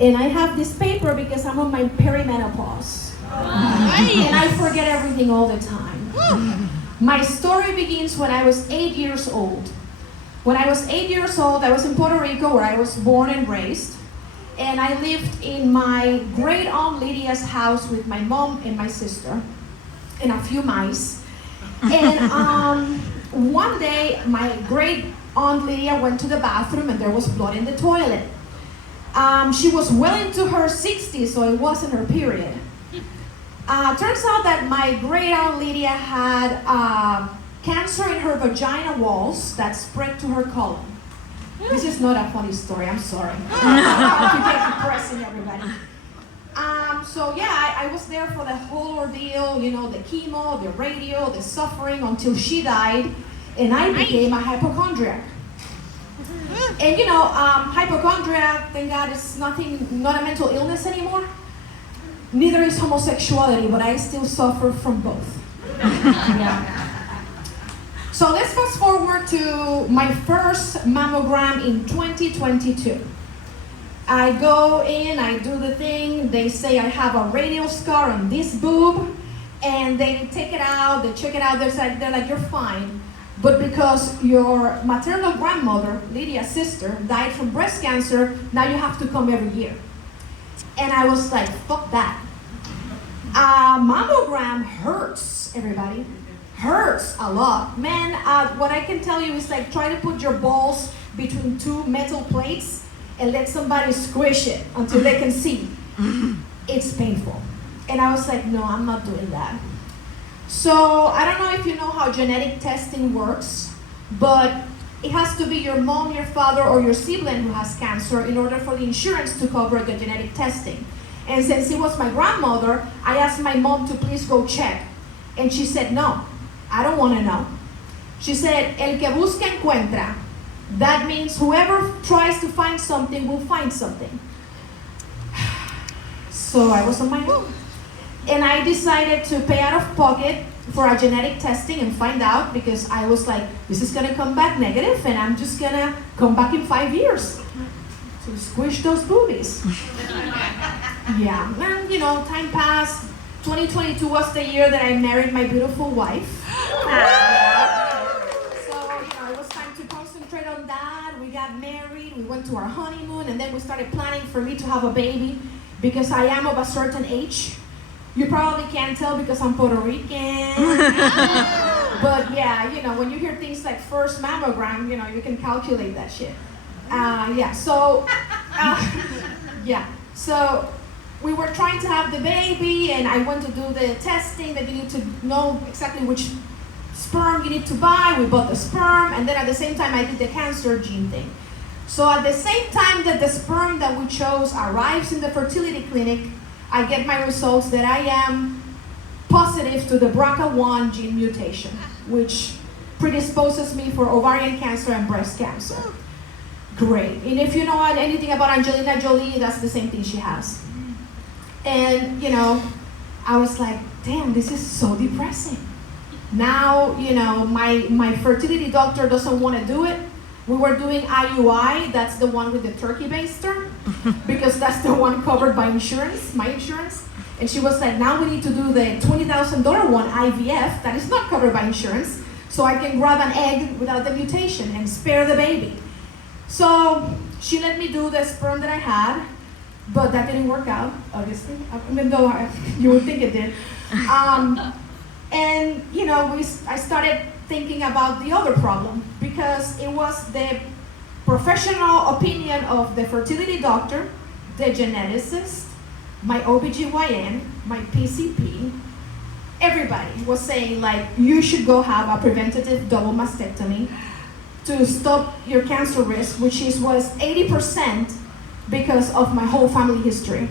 And I have this paper because I'm on my perimenopause. And I forget everything all the time. My story begins when I was 8 years old. When I was 8 years old, I was in Puerto Rico where I was born and raised. And I lived in my great aunt Lydia's house with my mom and my sister and a few mice. And one day, my great aunt Lydia went to the bathroom and there was blood in the toilet. She was well into her 60s, so it wasn't her period. Turns out that my great aunt Lydia had cancer in her vagina walls that spread to her colon. This is not a funny story, I'm sorry. To get depressing everybody. So yeah, I was there for the whole ordeal, you know, the chemo, the radio, the suffering until she died, and I became a hypochondriac. And you know, hypochondria, thank God, is not a mental illness anymore. Neither is homosexuality, but I still suffer from both. Yeah. So let's fast forward to my first mammogram in 2022. I go in, I do the thing, they say I have a radial scar on this boob, and they take it out, they check it out, they're like, you're fine. But because your maternal grandmother, Lydia's sister, died from breast cancer, now you have to come every year. And I was like, fuck that. Mammogram hurts, everybody. Hurts a lot. Man, what I can tell you is like try to put your balls between two metal plates and let somebody squish it until they can see. It's painful. And I was like, no, I'm not doing that. So I don't know if you know how genetic testing works, but it has to be your mom, your father, or your sibling who has cancer in order for the insurance to cover the genetic testing. And since it was my grandmother, I asked my mom to please go check. And she said, no, I don't want to know. She said, el que busca encuentra. That means whoever tries to find something will find something. So I was on my own. And I decided to pay out of pocket for a genetic testing and find out, because I was like, this is gonna come back negative and I'm just gonna come back in 5 years. So squish those boobies. Yeah, and you know, time passed. 2022 was the year that I married my beautiful wife. So, you know, it was time to concentrate on that. We got married, we went to our honeymoon, and then we started planning for me to have a baby because I am of a certain age. You probably can't tell because I'm Puerto Rican. But yeah, you know, when you hear things like first mammogram, you know, you can calculate that shit. So we were trying to have the baby, and I went to do the testing that you need to know exactly which sperm you need to buy. We bought the sperm, and then at the same time I did the cancer gene thing. So at the same time that the sperm that we chose arrives in the fertility clinic, I get my results that I am positive to the BRCA1 gene mutation, which predisposes me for ovarian cancer and breast cancer. Great. And if you know anything about Angelina Jolie, that's the same thing she has. And, you know, I was like, damn, this is so depressing. Now, you know, my fertility doctor doesn't want to do it. We were doing IUI, that's the one with the turkey baster, because that's the one covered by insurance, my insurance. And she was like, now we need to do the $20,000 one, IVF, that is not covered by insurance, so I can grab an egg without the mutation and spare the baby. So she let me do the sperm that I had, but that didn't work out, obviously, even though you would think it did. And, you know, I started thinking about the other problem, because it was the professional opinion of the fertility doctor, the geneticist, my OBGYN, my PCP, everybody was saying, like, you should go have a preventative double mastectomy to stop your cancer risk, which was 80% because of my whole family history.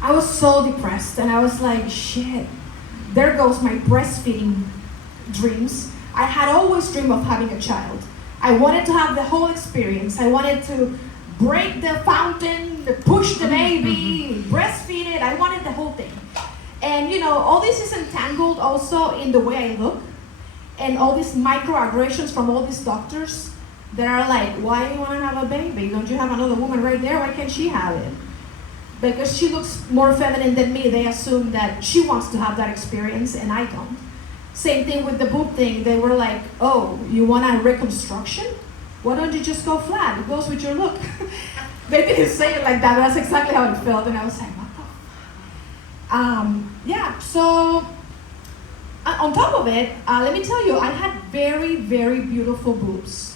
I was so depressed, and I was like, shit, there goes my breastfeeding dreams. I had always dreamed of having a child. I wanted to have the whole experience. I wanted to break the fountain, push the baby, breastfeed it. I wanted the whole thing. And you know, all this is entangled also in the way I look, and all these microaggressions from all these doctors. that are like, why do you want to have a baby? Don't you have another woman right there? Why can't she have it? Because she looks more feminine than me, they assume that she wants to have that experience and I don't. Same thing with the boob thing. They were like, oh, you want a reconstruction? Why don't you just go flat? It goes with your look. They didn't say it like that, but that's exactly how it felt. And I was like, what the yeah, so on top of it, let me tell you, I had very, very beautiful boobs.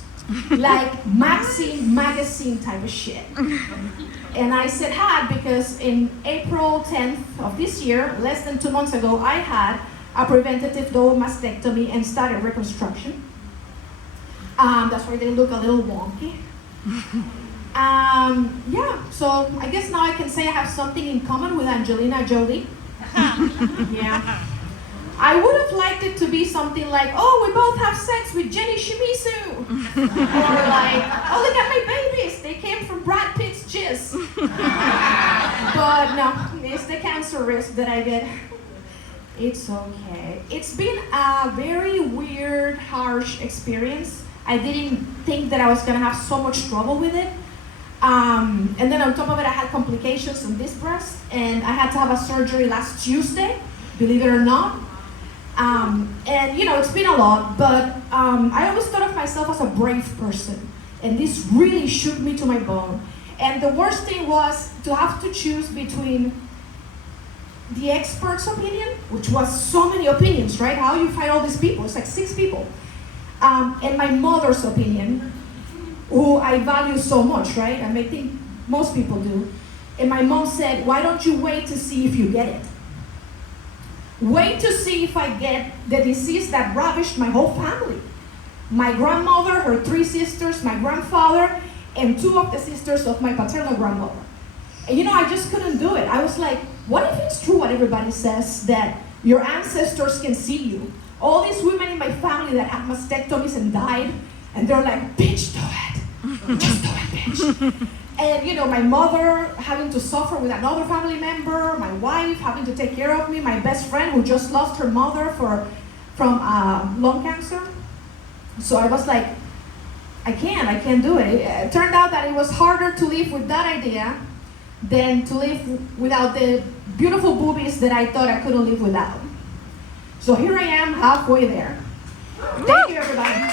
Like Maxine magazine type of shit. And I said had because in April 10th of this year, less than 2 months ago, I had a preventative double mastectomy and started reconstruction. That's why they look a little wonky. Yeah, so I guess now I can say I have something in common with Angelina Jolie. Yeah. I would have liked it to be something like, oh, we both have sex with Jenny Shimizu. Or like, oh, look at my babies, they came from Brad Pitt's jizz. But no, it's the cancer risk that I get. It's okay. It's been a very weird, harsh experience. I didn't think that I was gonna have so much trouble with it. And then on top of it, I had complications on this breast, and I had to have a surgery last Tuesday, believe it or not. And you know, it's been a lot, but I always thought of myself as a brave person, and this really shook me to my bone. And the worst thing was to have to choose between the expert's opinion, which was so many opinions, right? How you find all these people, it's like 6 people, and my mother's opinion, who I value so much, right? And I think most people do. And my mom said, why don't you wait to see if you get it? Wait to see if I get the disease that ravished my whole family. My grandmother, her 3 sisters, my grandfather, and 2 of the sisters of my paternal grandmother. And you know, I just couldn't do it. I was like, what if it's true what everybody says, that your ancestors can see you? All these women in my family that had mastectomies and died, and they're like, bitch, do it. Just do it, bitch. And you know, my mother having to suffer with another family member, my wife having to take care of me, my best friend who just lost her mother from lung cancer. So I was like, I can't do it. It turned out that it was harder to live with that idea than to live without the beautiful boobies that I thought I couldn't live without. So here I am, halfway there. Thank you, everybody.